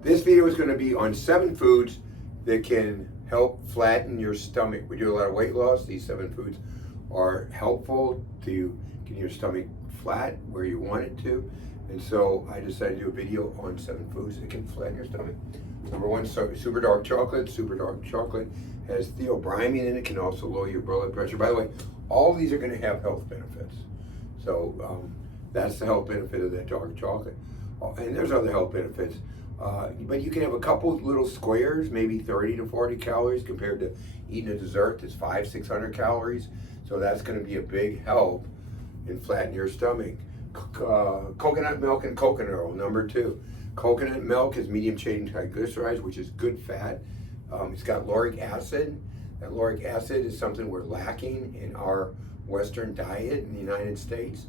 This video is going to be on 7 foods that can help flatten your stomach. We do a lot of weight loss. These 7 foods are helpful to get your stomach flat where you want it to. And so I decided to do a video on 7 foods that can flatten your stomach. Number 1, super dark chocolate. Super dark chocolate has theobromine in it, can also lower your blood pressure. By the way, all these are going to have health benefits. So that's the health benefit of that dark chocolate. And there's other health benefits. But you can have a couple little squares, maybe 30 to 40 calories compared to eating a dessert that's 500-600 calories. So that's going to be a big help in flattening your stomach. Coconut milk and coconut oil, number 2. Coconut milk is medium chain triglycerides, which is good fat. It's got lauric acid. That lauric acid is something we're lacking in our Western diet in the United States.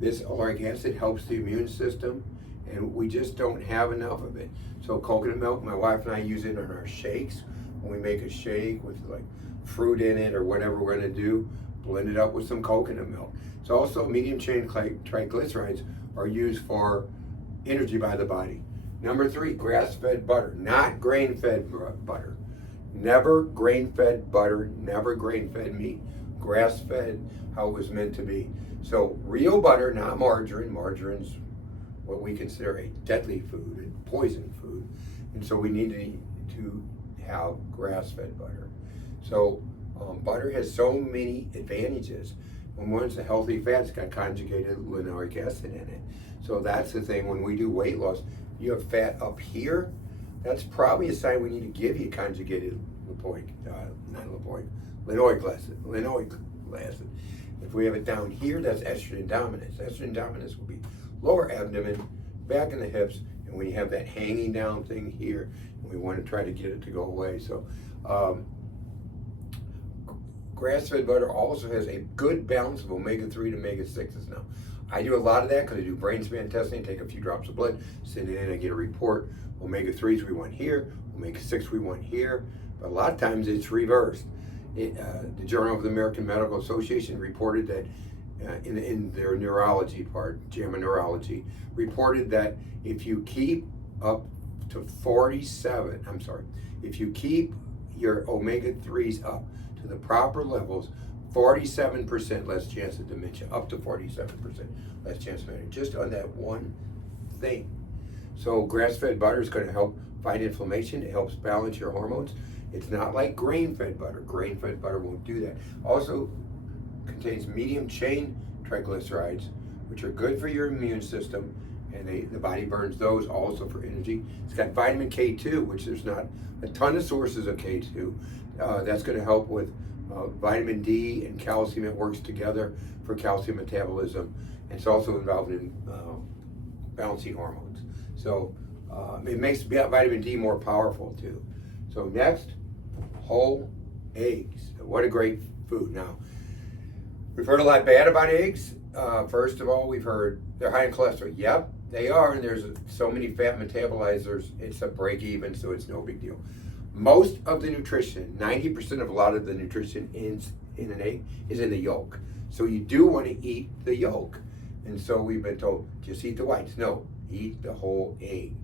This lauric acid helps the immune system, and we just don't have enough of it. So coconut milk, my wife and I use it in our shakes. When we make a shake with like fruit in it or whatever we're gonna do, blend it up with some coconut milk. It's also medium chain triglycerides are used for energy by the body. Number 3, grass-fed butter, not grain-fed butter. Never grain-fed butter, never grain-fed meat. Grass-fed, how it was meant to be. So real butter, not margarine. Margarine's what we consider a deadly food, a poison food. And so we need to have grass-fed butter. So butter has so many advantages. And one's a healthy fat, it's got conjugated linoleic acid in it. So that's the thing, when we do weight loss, you have fat up here, that's probably a sign we need to give you conjugated linoleic acid. If we have it down here, that's estrogen dominance. Estrogen dominance will be lower abdomen, back in the hips, and we have that hanging down thing here, and we want to try to get it to go away. So grass-fed butter also has a good balance of omega-3 to omega-6s now. I do a lot of that because I do brain span testing, take a few drops of blood, send it in, I get a report. Omega-3s we want here, omega-6 we want here, but a lot of times it's reversed. The Journal of the American Medical Association reported that in their neurology part, JAMA Neurology, reported that if you keep up to if you keep your omega-3s up to the proper levels, 47% less chance of dementia, up to 47% less chance of dementia, just on that one thing. So grass-fed butter is going to help fight inflammation. It helps balance your hormones. It's not like grain-fed butter. Grain-fed butter won't do that. Also contains medium chain triglycerides, which are good for your immune system, and the body burns those also for energy. It's got vitamin K2, which there's not a ton of sources of K2. That's going to help with vitamin D and calcium. It works together for calcium metabolism. It's also involved in balancing hormones. So it makes vitamin D more powerful too. So next, whole eggs. What a great food. Now, we've heard a lot bad about eggs. First of all, we've heard they're high in cholesterol. Yep, they are, and there's so many fat metabolizers, it's a break even, so it's no big deal. Most of the nutrition, 90% of a lot of the nutrition in an egg is in the yolk. So you do want to eat the yolk. And so we've been told, just eat the whites. No, eat the whole egg.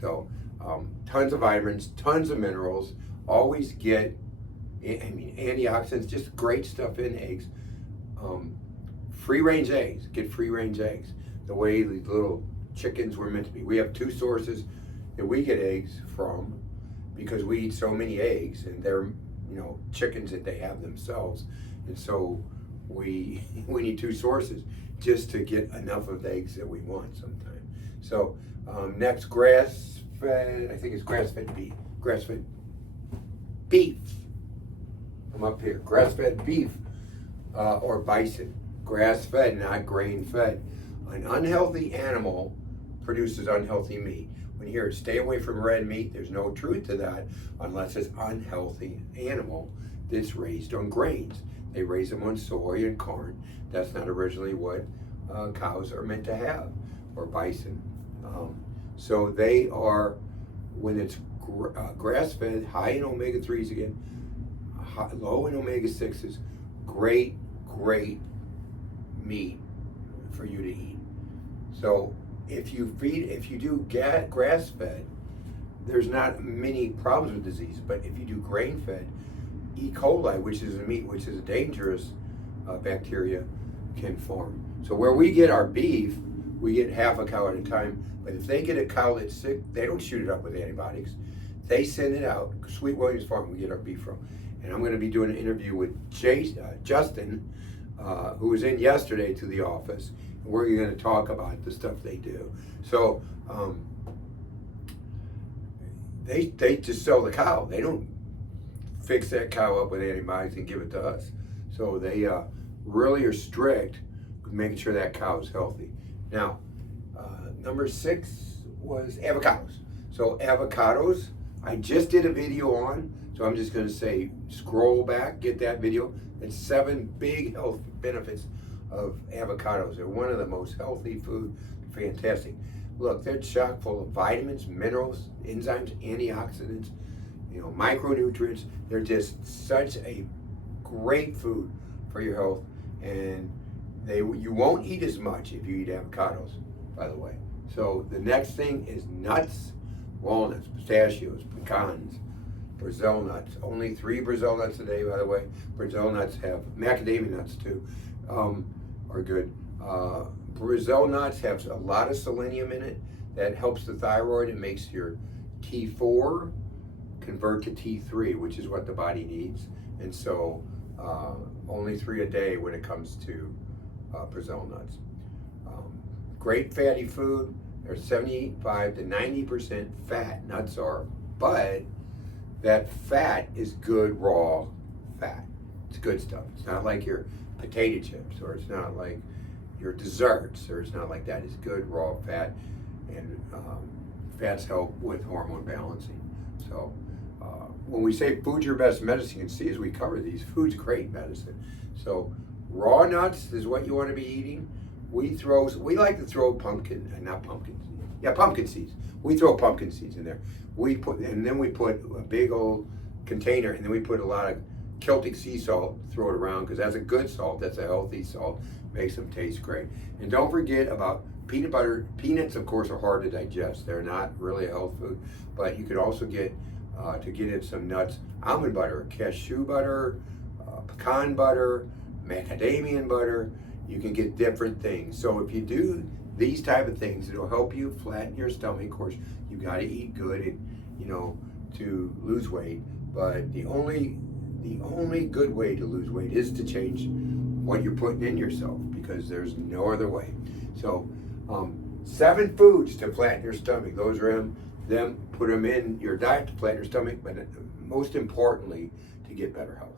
So tons of vitamins, tons of minerals, always get, antioxidants, just great stuff in eggs. Free range eggs, get free range eggs. The way these little chickens were meant to be. We have 2 sources that we get eggs from, because we eat so many eggs, and they're chickens that they have themselves, and so we need 2 sources just to get enough of the eggs that we want sometimes. So next, grass-fed, I think it's grass-fed beef. I'm up here. Grass-fed beef or bison. Grass-fed, not grain-fed. An unhealthy animal produces unhealthy meat. When you hear stay away from red meat, there's no truth to that unless it's unhealthy animal that's raised on grains. They raise them on soy and corn. That's not originally what cows are meant to have, or bison. So they are, when it's grass-fed, high in omega-3s again, low in omega-6s, great meat for you to eat. So if you do grass-fed, there's not many problems with disease. But if you do grain-fed, E. coli, which is a meat, which is a dangerous bacteria, can form. So where we get our beef, we get half a cow at a time. But if they get a cow that's sick, they don't shoot it up with antibiotics. They send it out. Sweet Williams Farm, we get our beef from. And I'm going to be doing an interview with Justin, who was in yesterday to the office. And we're going to talk about the stuff they do. So they just sell the cow. They don't fix that cow up with antibiotics and give it to us. So they really are strict with making sure that cow is healthy. Now, number 6 was avocados. So avocados, I just did a video on, so I'm just going to say scroll back, get that video. It's 7 big health benefits of avocados. They're one of the most healthy food, fantastic. Look, they're chock full of vitamins, minerals, enzymes, antioxidants, micronutrients. They're just such a great food for your health, and you won't eat as much if you eat avocados, by the way. So the next thing is nuts, walnuts, pistachios, pecans, Brazil nuts. Only 3 Brazil nuts a day, by the way. Brazil nuts have macadamia nuts too, are good. Brazil nuts have a lot of selenium in it that helps the thyroid and makes your T4 convert to T3, which is what the body needs. And so only 3 a day when it comes to Brazil nuts. Great fatty food. They're 75 to 90% fat, nuts are, but that fat is good raw fat. It's good stuff. It's not like your potato chips, or it's not like your desserts, or it's not like that. It's good raw fat, and fats help with hormone balancing. So when we say food's your best medicine, you can see as we cover these, food's great medicine. So raw nuts is what you want to be eating. We like to throw pumpkin seeds. We throw pumpkin seeds in there. Then we put a big old container, and then we put a lot of Celtic sea salt, throw it around, because that's a good salt, that's a healthy salt, makes them taste great. And don't forget about peanut butter. Peanuts, of course, are hard to digest. They're not really a health food, but you could also get, to get in some nuts, almond butter, cashew butter, pecan butter, macadamia butter. You can get different things. So if you do these type of things, it'll help you flatten your stomach. Of course, you got to eat good, and to lose weight. But the only good way to lose weight is to change what you're putting in yourself, because there's no other way. So 7 foods to flatten your stomach. Those are them. Put them in your diet to flatten your stomach, but most importantly, to get better health.